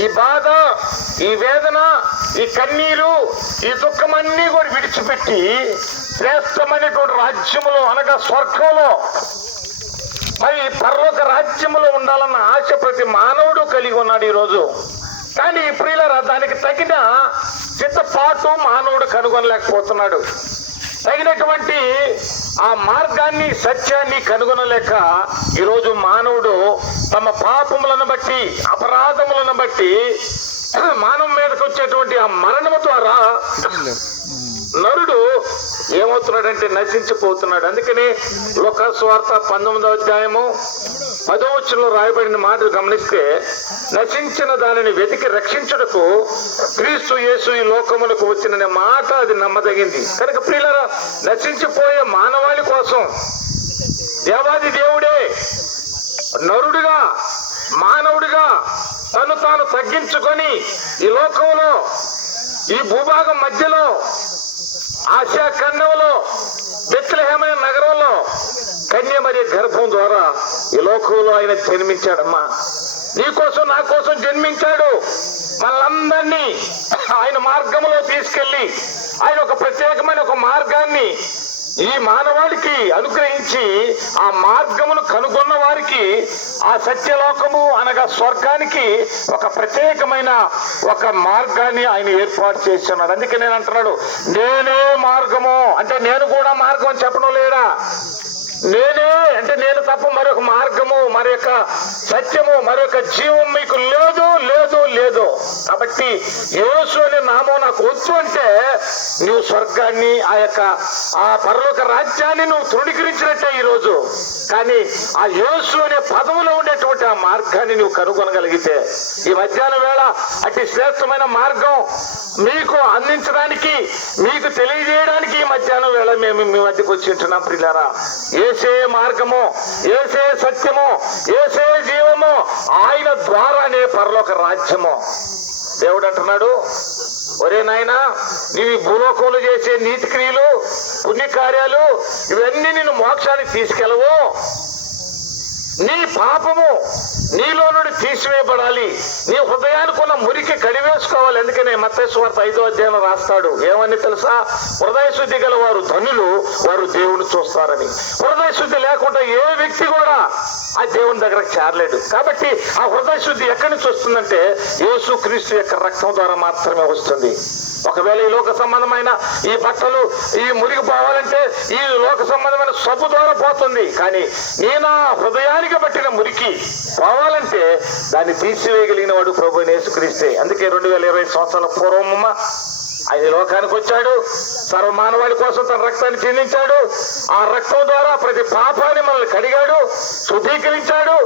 ఈ బాధ, ఈ వేదన, ఈ కన్నీరు, ఈ దుఃఖమన్నీ కూడా విడిచిపెట్టి శ్రేష్టమైనటువంటి రాజ్యములో అనగా స్వర్గంలో మరి పరలోక రాజ్యములో ఉండాలన్న ఆశ ప్రతి మానవుడు కలిగి ఉన్నాడు ఈరోజు. కానీ ప్రియులారా, దానికి తగిన సిద్ధపాటు మానవుడు కనుగొనలేకపోతున్నాడు. తగినటువంటి ఆ మార్గాన్ని, సత్యాన్ని కనుగొనలేక ఈరోజు మానవుడు తమ పాపములను బట్టి, అపరాధములను బట్టి మానవ మీదకి వచ్చేటువంటి ఆ మరణము ద్వారా నరుడు ఏమవుతున్నాడంటే నశించిపోతున్నాడు. అందుకని లూకా సువార్త 19వ అధ్యాయము 10వ వచనంలో రాయబడిన మాటలు గమనిస్తే, నశించిన దానిని వెతికి రక్షించుటకు క్రీస్తు యేసు ఈ లోకములకు వచ్చిన మాట అది నమ్మదగింది. కనుక ప్రియులారా, నశించిపోయే మానవాళి కోసం దేవాది దేవుడే నరుడుగా, మానవుడిగా తను తాను తగ్గించుకొని ఈ లోకంలో, ఈ భూభాగం మధ్యలో, ఆసియా ఖండంలో, బెత్లెహేమైన నగరంలో కన్య మరియ గర్భం ద్వారా ఈ లోకంలో ఆయన జన్మించాడమ్మా. నీ కోసం, నా కోసం జన్మించాడు. మనలందరినీ ఆయన మార్గంలో తీసుకెళ్లి ఆయన ఒక ప్రత్యేకమైన ఒక మార్గాన్ని ఈ మానవాళికి అనుగ్రహించి ఆ మార్గమును కనుగొన్న వారికి ఆ సత్యలోకము అనగా స్వర్గానికి ఒక ప్రత్యేకమైన ఒక మార్గాన్ని ఆయన ఏర్పాటు చేస్తున్నాడు. అందుకే నేను అంటున్నాడు, నేనే మార్గము అంటే నేను కూడా మార్గం అని చెప్పడం లేడా? నేనే అంటే నేను తప్ప మరొక మార్గము, మరొక సత్యము, మరొక జీవం మీకు లేదు లేదు లేదు. కాబట్టి యేసు అనే నామం నాకు వద్దు అంటే నువ్వు స్వర్గాన్ని, ఆ పరలోక రాజ్యాన్ని నువ్వు తృణీకరించినట్టే ఈరోజు. కానీ ఆ యేసు అనే పదములో ఉండేటువంటి ఆ మార్గాన్ని నువ్వు కనుగొనగలిగితే ఈ మధ్యాహ్నం వేళ అతి శ్రేష్టమైన మార్గం మీకు అందించడానికి, మీకు తెలియజేయడానికి ఈ మధ్యాహ్నం వేళ మేము మీ మధ్యకు వచ్చి ఉంటున్నాం. ప్రియులారా, ఏసే మార్గము, ఏసే సత్యము, ఏసే జీవము, ఆయన ద్వారానే పరలోక రాజ్యము. దేవుడు అంటున్నాడు, ఒరే నాయనా, నీవు భూలోకంలో చేసే నీతి క్రియలు, పుణ్యకార్యాలు ఇవన్నీ నిన్ను మోక్షానికి తీసుకెళ్ళవు. నీ పాపము నీలో నుండి తీసివేయబడాలి. నీ హృదయానికి ఉన్న మురికి కడివేసుకోవాలి. అందుకనే మత్తయి సువార్త 5వ అధ్యాయంలో రాస్తాడు, ఏమని తెలుసా? హృదయ శుద్ధి గల వారు ధనులు, వారు దేవుని చూస్తారని. హృదయ శుద్ధి లేకుండా ఏ వ్యక్తి కూడా ఆ దేవుని దగ్గరకు చేరలేడు. కాబట్టి ఆ హృదయ శుద్ధి ఎక్కడి నుంచి వస్తుందంటే యేసు క్రీస్తు యొక్క రక్తం ద్వారా మాత్రమే వస్తుంది. ఒకవేళ ఈ లోక సంబంధమైన ఈ బట్టలు ఈ మురికి పోవాలంటే ఈ లోక సంబంధమైన సబ్బు ద్వారా పోతుంది. కానీ నేను హృదయానికి పట్టిన మురికి పోవాలంటే దాన్ని తీసివేయగలిగిన వాడు ప్రభువైన యేసుక్రీస్తే. అందుకే 2020 సంవత్సరాల పూర్వమ్మ ఆయన లోకానికి వచ్చాడు. సర్వమానవాళి కోసం తన రక్తాన్ని చెందించాడు. ఆ రక్తం ద్వారా ప్రతి పాపాన్ని మనల్ని కడిగాడు, శుద్ధీకరించాడు.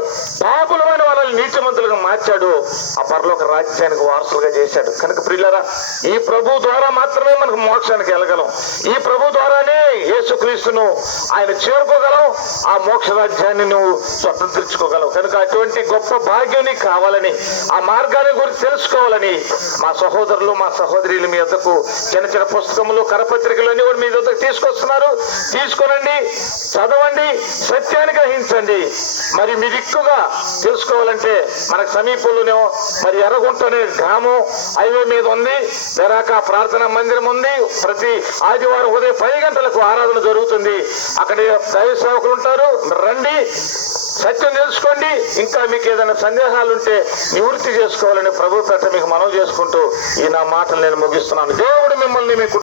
పాపులమైన వాళ్ళని నీతిమంతులుగా మార్చాడు. ఆ పరలోక రాజ్యానికి వారసులుగా చేశాడు. కనుక ప్రియులారా, ఈ ప్రభు ద్వారా మాత్రమే మనకు మోక్షానికి వెళ్ళగలం. ఈ ప్రభు ద్వారానే యేసుక్రీస్తును ఆయన చేరుకోగలం. ఆ మోక్ష రాజ్యాన్ని నువ్వు స్వతంత్రించుకోగలవు. కనుక అటువంటి గొప్ప భాగ్యం నీకు కావాలని, ఆ మార్గాన్ని గురించి తెలుసుకోవాలని మా సహోదరులు, మా సహోదరులు మీ వద్దకు చిన్న చిన్న పుస్తకములు, కరపత్రికలన్నీ కూడా మీ వద్దకు తీసుకొస్తున్నారు. తీసుకోనండి, చదవండి, సత్యాన్ని గ్రహించండి. మరి మీ దిక్కుగా తెలుసుకోవాలంటే మనకు సమీపంలోనే మరి ఎర్రగుంట అనే గ్రామం హైవే మీద ఉంది. వెరాక ప్రార్థనా మందిరం ఉంది. ప్రతి ఆదివారం ఉదయం 10 గంటలకు ఆరాధన జరుగుతుంది. అక్కడ దైవ సేవకులు ఉంటారు. రండి, సత్యం తెలుసుకోండి. ఇంకా మీకు ఏదైనా సందేహాలు ఉంటే నివృత్తి చేసుకోవాలని ప్రభు పేట మీకు మనవి చేసుకుంటూ ఈ నా మాటలు నేను ముగిస్తున్నాను. దేవుడు మిమ్మల్ని మీకు